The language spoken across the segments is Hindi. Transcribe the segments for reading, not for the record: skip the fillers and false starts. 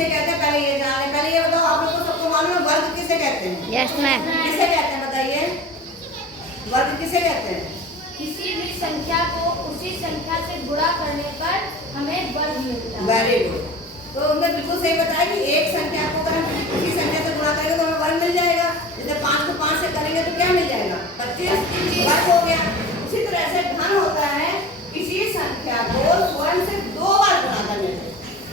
किसे कहते हैं पहले ये जान लें। पहले ये बताओ, आप लोग को सबको मालूम है वर्ग किसे कहते हैं? Yes ma'am. किसे कहते हैं बताइए, वर्ग किसे कहते हैं? किसी भी संख्या को उसी संख्या से गुणा करने पर हमें वर्ग मिलता है। Very good. तो उन्होंने बिल्कुल सही बताया कि एक संख्या को अगर हम किसी संख्या से गुणा करेंगे तो हमें वर्ग मिल जाएगा। जैसे 5 को 5 से करेंगे तो क्या मिल जाएगा? 25 वर्ग हो गया। उसी तरह से घन होता है किसी संख्या को स्वयं से 2 बार गुणा करने से।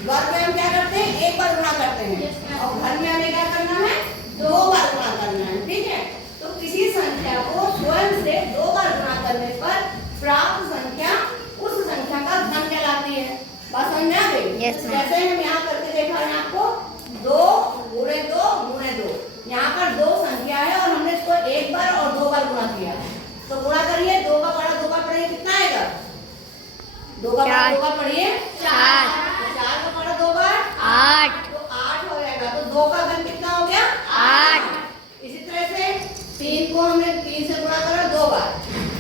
वर्ग में हम क्या करते हैं? एक बार गुणा करते हैं, और घन में हमें क्या करना है? 2 बार गुणा करना है। ठीक है, तो किसी संख्या को स्वयं से 2 बार गुणा करने पर प्राप्त संख्या उस संख्या का घन कहलाती है। बात समझ में आ गई? Yes, ma'am. जैसे हम यहाँ करके देखा है आपको, 2 गुणे 2 गुणे 2। यहाँ पर 2 संख्या है और हमने इसको एक बार और 2 बार गुणा किया। तो गुणा करिए, 2 का पढ़ा 2 बार पढ़िए, कितना आएगा? 2 का पढ़ा 2 बार पढ़िए 4। 4 का पढ़ा 2 बार 8। तो 8 हो जाएगा। तो 2 का घन कितना हो गया? 8। इसी तरह से 3 को हमने 3 से गुणा करा 2 बार,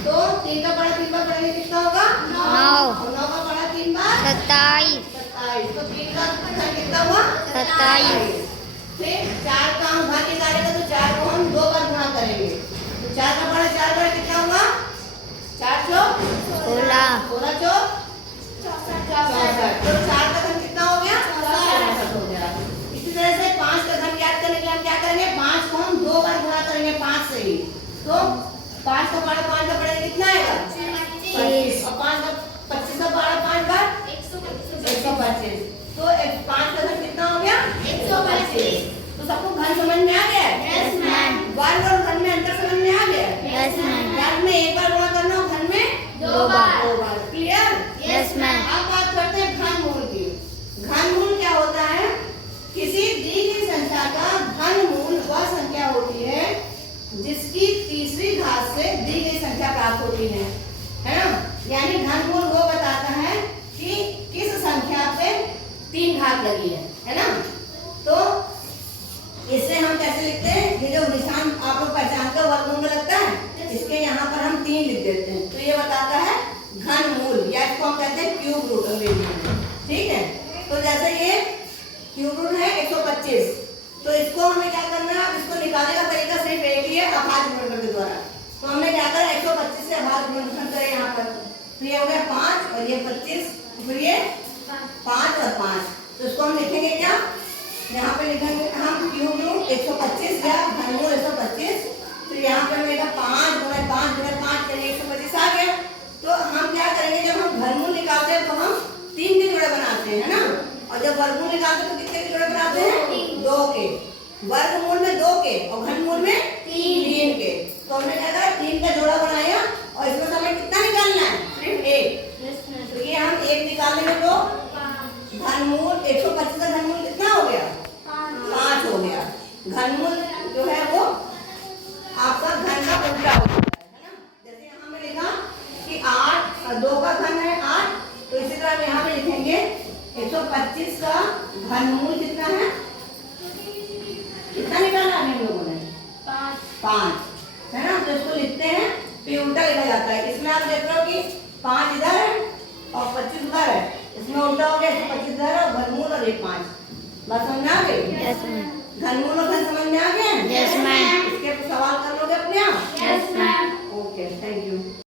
तो 3 का पढ़ा 3 बार पढ़ेंगे, कितना होगा? 9। और 9 का पढ़ा 3 बार 27। 27। तो 3 का घन कितना हुआ? 27। फिर 4 का हम घन निकालेंगे तो 4 को हम 2 बार गुणा करेंगे। तो 4 का पढ़ा 4 बार कितना हुआ? 4 चौक 16। 16 चौक 64। तो 4 का घन कितना हो गया? 64 हो गया। इसी तरह से 5 का घन ज्ञात करने के लिए हम क्या करेंगे? 5 को हम 2 बार गुणा करेंगे 5 से ही। तो 5 का पढ़ा 5 का पढ़ेंगे, कितना आएगा? 25। और 5 का 25 का पढ़ा 5 बार 125। तो 5 का घन कितना हो गया? 125। तो सबको घन समझ में आ गया? Yes ma'am. वर्ग और घन में अंतर समझ में आ गया? Yes ma'am. वर्ग में एक बार गुणा करना और घन में 2 बार। 2 बार। क्लियर? Yes ma'am. अब बात करते हैं घनमूल की। घनमूल क्या होता है? किसी दी गई संख्या का घनमूल वह संख्या होती है जिसकी तीसरी घात से दी गई संख्या प्राप्त होती है ना? यानी घनमूल वो बताता है कि किस संख्या पे 3 घात लगी है ना? तो इससे हम कैसे लिखते हैं? ये जो निशान आप लोग पहचानते हो वर्गमूल में लगता है, इसके यहाँ पर हम 3 लिख देते हैं। तो ये बताता है घनमूल, या इसको हम कहते हैं क्यूब रूट अंग्रेजी में। ठीक है, तो जैसे ये क्यूब रूट है 125, तो इसको हमें क्या करना है? अब इसको निकालने का तरीका सिर्फ एक ही है, अभाज्य गुणनखंड के द्वारा। तो हमने क्या करा? 125 से अभाज्य गुणनखंड करे यहाँ पर। तो ये हो गया 5 और ये 25, फिर ये 5 और 5। तो इसको हम लिखेंगे क्या? यहाँ पे लिखेंगे हम क्यूब रूट 125 या घनमूल 125। फिर यहाँ पे मिलेगा 5 गुणे 5 गुणे 5 यानी 125 आ गया। तो हम क्या करेंगे? जब हम घनमूल निकालते हैं तो हम 3 के जोड़े बनाते हैं, है ना? और जब वर्गमूल निकालते हैं तो कितने के जोड़े बनाते हैं? 2 के। वर्गमूल में 2 के और घनमूल में 3 के। तो हमने क्या करा? 3 का जोड़ा बनाया और इसमें से हमें कितना निकालना है? सिर्फ 1। तो ये हम 1 निकाल लेंगे तो घनमूल 125 का घनमूल कितना हो गया? 5 हो गया। घनमूल जो है वो आपका घन का उल्टा हो जाता है ना? जैसे यहाँ में लिखा कि 8 और 2 का घन है 8, तो इसी तरह यहाँ पे लिखेंगे 125 का घनमूल कितना है? कितना निकाला है हम लोगों ने? 5 है ना? तो इसको लिखते हैं, फिर उल्टा लिखा जाता है। इसमें आप देख रहे हो कि 5 इधर है और 25 उधर है, इसमें उल्टा हो गया। 125 इधर है और घनमूल और 1 5। बात समझ में आ गई? Yes ma'am. घनमूल और घन समझ में आ गया? Yes ma'am. इसके सवाल कर लोगे अपने आप? Yes ma'am. Okay, thank you.